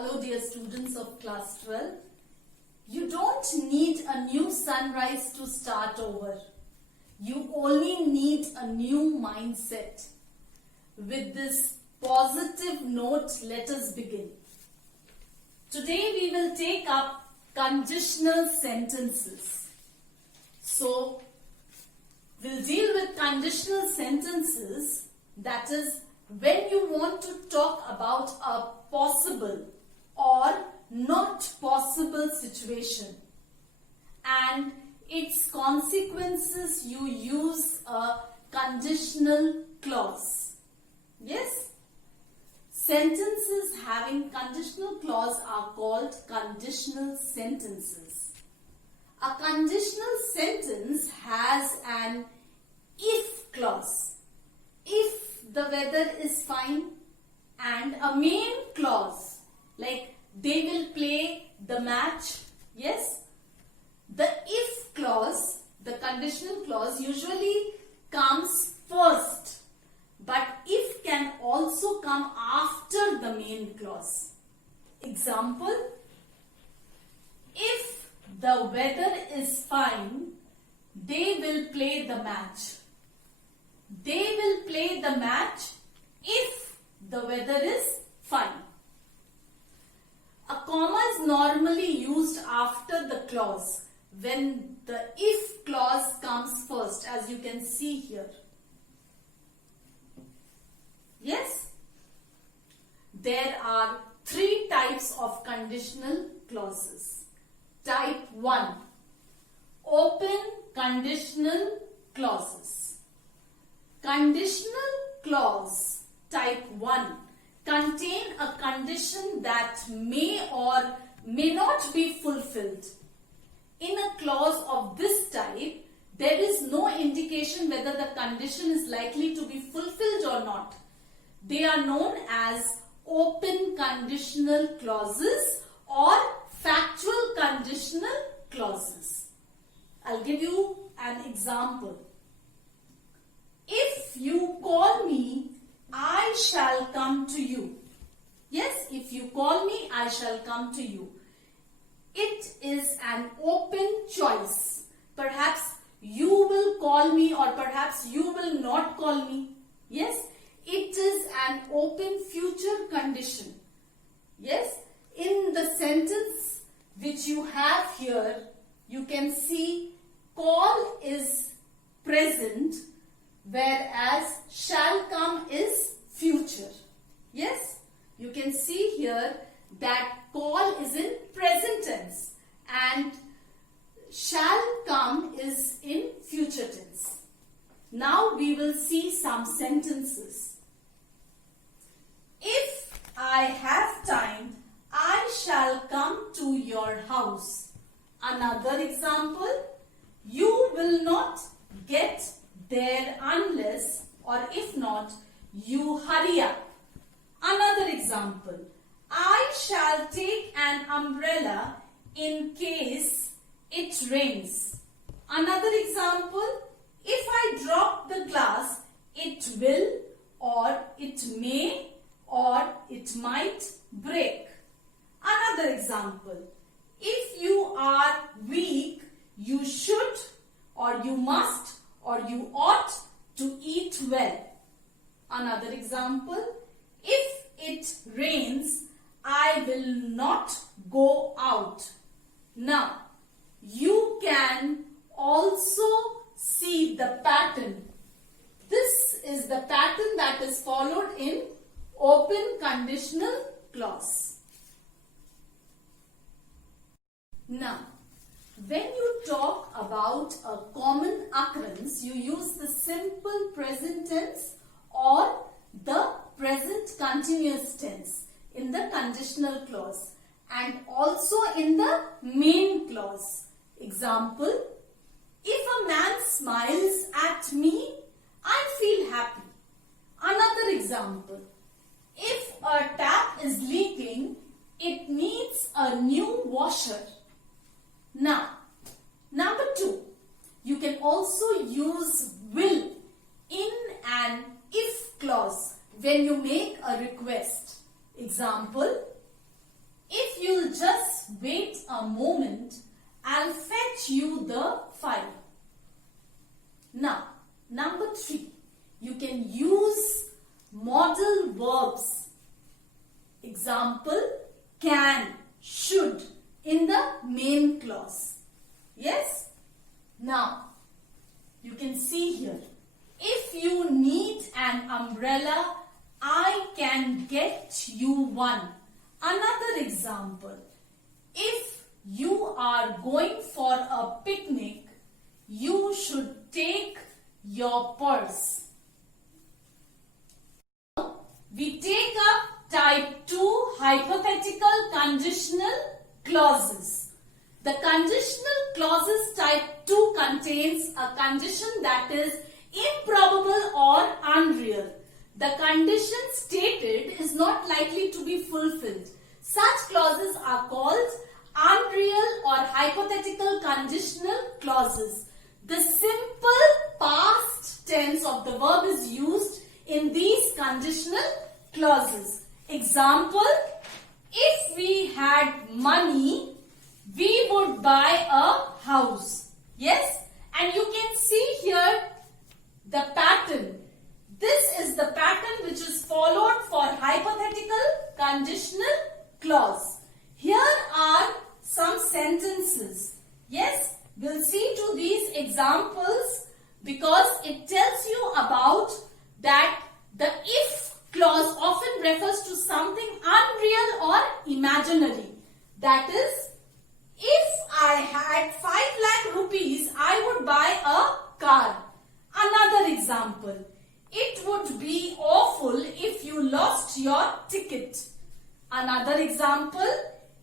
Hello dear students of class 12. You don't need a new sunrise to start over. You only need a new mindset. With this positive note, let us begin. Today we will take up conditional sentences. So, we'll deal with conditional sentences, that is, when you want to talk about a possible or not possible situation and its consequences, you use a conditional clause. Yes? Sentences having conditional clause are called conditional sentences. A conditional sentence has an if clause. If the weather is fine, and a main clause like they will play the match. Yes, the if clause, the conditional clause, usually comes first, but if can also come after the main clause. Example: if the weather is fine, they will play the match. They will play the match if the weather is fine. A comma is normally used after the clause when the if clause comes first, as you can see here. Yes? There are three types of conditional clauses. Type 1. Open conditional clauses. Conditional clause type 1 contain a condition that may or may not be fulfilled. In a clause of this type, there is no indication whether the condition is likely to be fulfilled or not. They are known as open conditional clauses or factual conditional clauses. I'll give you an example. If you call me, I shall come to you. Yes, if you call me, I shall come to you. It is an open choice. Perhaps you will call me or perhaps you will not call me. Yes, it is an open future condition. Yes, in the sentence which you have here, you can see call is present, whereas shall come is future. Yes, you can see here that call is in present tense and shall come is in future tense. Now we will see some sentences. If I have time, I shall come to your house. Another example, you will not get there unless or if not you hurry up. Another example, I shall take an umbrella in case it rains. Another example, if I drop the glass, it will or it may or it might break. Another example, if you are weak, you should or you must or you ought to eat well. Another example, if it rains, I will not go out. Now, you can also see the pattern. This is the pattern that is followed in open conditional clause. Now, when you talk about a common occurrence, you use the simple present tense or the present continuous tense in the conditional clause and also in the main clause. Example, if a man smiles at me, I feel happy. Another example, if a tap is leaking, it needs a new washer. Now, number 2, you can also use will in an if clause when you make a request. Example, example can, should in the main clause. Yes? Now, you can see here, if you need an umbrella, I can get you one. Another example, if you are going for a picnic, you should take your purse. We take up type 2 hypothetical conditional clauses. The conditional clauses type 2 contains a condition that is improbable or unreal. The condition stated is not likely to be fulfilled. Such clauses are called unreal or hypothetical conditional clauses. The simple past tense of the verb is used in these conditional clauses. Example, if we had money, we would buy a house. Yes? And you can see here the pattern. This is the pattern which is followed for hypothetical conditional clause. Here are some sentences. Yes? We'll see to these examples because it tells you about that the if clause often refers to something unreal or imaginary. That is, if I had 5 lakh rupees, I would buy a car. Another example, it would be awful if you lost your ticket. Another example,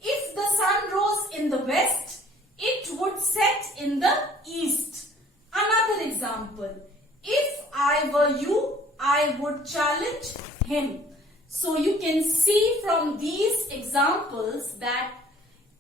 if the sun rose in the west, it would set in the east. Another example, if I were you, I would challenge him. So you can see from these examples that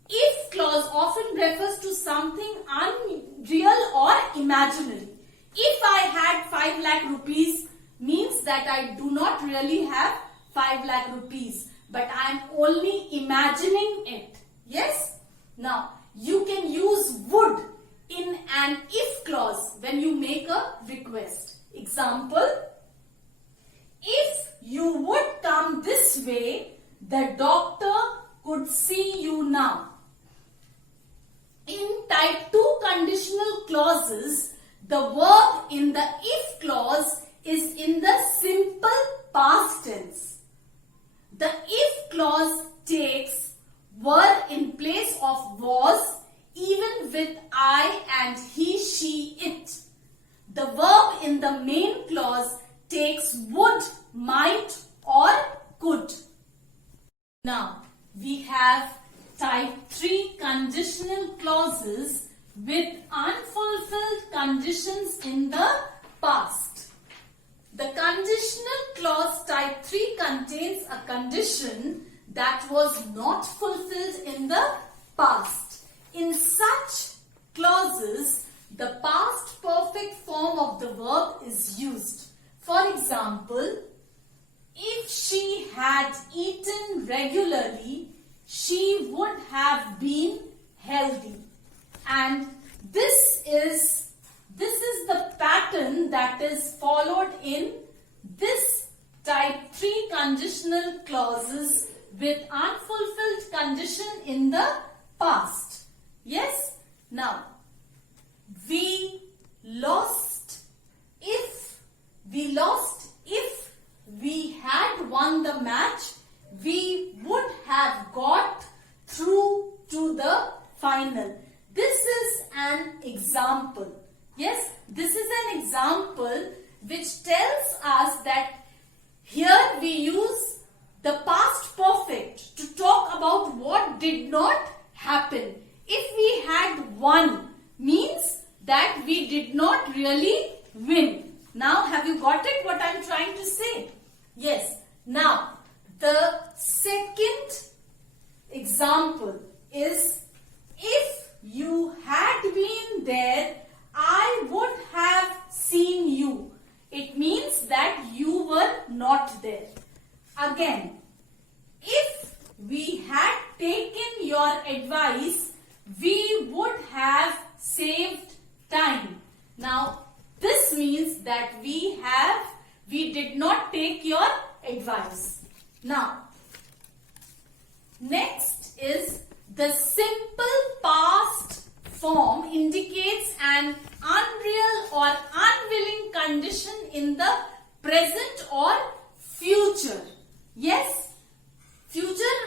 if clause often refers to something unreal or imaginary. If I had 5 lakh rupees means that I do not really have 5 lakh rupees, but I am only imagining it. Yes? Now, you can use would in an if clause when you make a request. Example, if you would come this way, the doctor could see you now. In type 2 conditional clauses, the verb in the if clause is in the simple past tense. The if clause takes were in place of was, even with I and he, she, it. The verb in the main clause takes would, might or could. Now, we have type 3 conditional clauses with unfulfilled conditions in the past. The conditional clause type 3 contains a condition that was not fulfilled in the past. In such clauses, the past perfect form of the verb is used. For example, if she had eaten regularly, she would have been healthy. And this is the pattern that is followed in this type 3 conditional clauses with unfulfilled condition in the past. Yes? Now, we lost if we had won the match, we would have got through to the final. This is an example. Yes, this is an example which tells us that here we use the past perfect to talk about what did not happen. If we had won means that we did not really win. Now, have you got it what I am trying to say? Yes. Now, the second example is if you had been there, I would have seen you. It means that you were not there. Again, if we had taken your advice, we would have saved time. Now, this means that we did not take your advice. Now, Next is the simple past form indicates an unreal or unwilling condition in the present or future. Yes, future,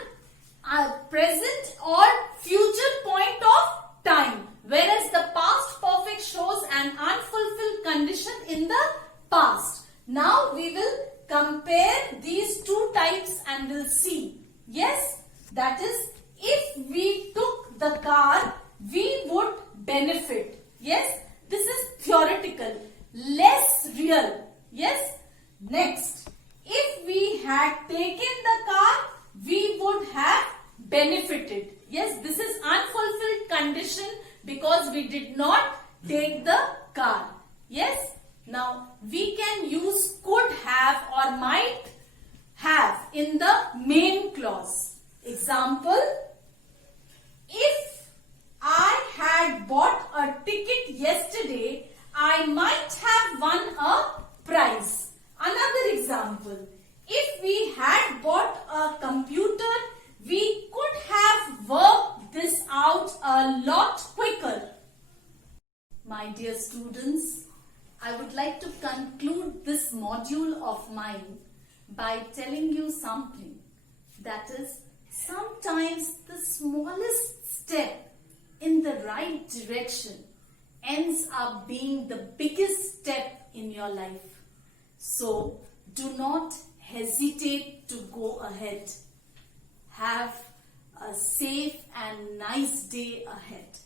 present or future point of time. Whereas the past perfect shows an unfulfilled condition in the past. Now we will compare these two types and we'll see. Yes, that is, if we took the car, we would benefit. Yes, this is theoretical, less real. Yes, next, if we had taken the car, we would have benefited. Yes, this is unfulfilled condition because we did not take the car. Yes, now we can use could have or might have in the main clause. Example, if I had bought a ticket yesterday, I might have won a prize. Another example, if we had bought a computer, we could have worked this out a lot quicker. My dear students, I would like to conclude this module of mine by telling you something. That is, sometimes the smallest step in the right direction ends up being the biggest step in your life. So, do not hesitate to go ahead. Have a safe and nice day ahead.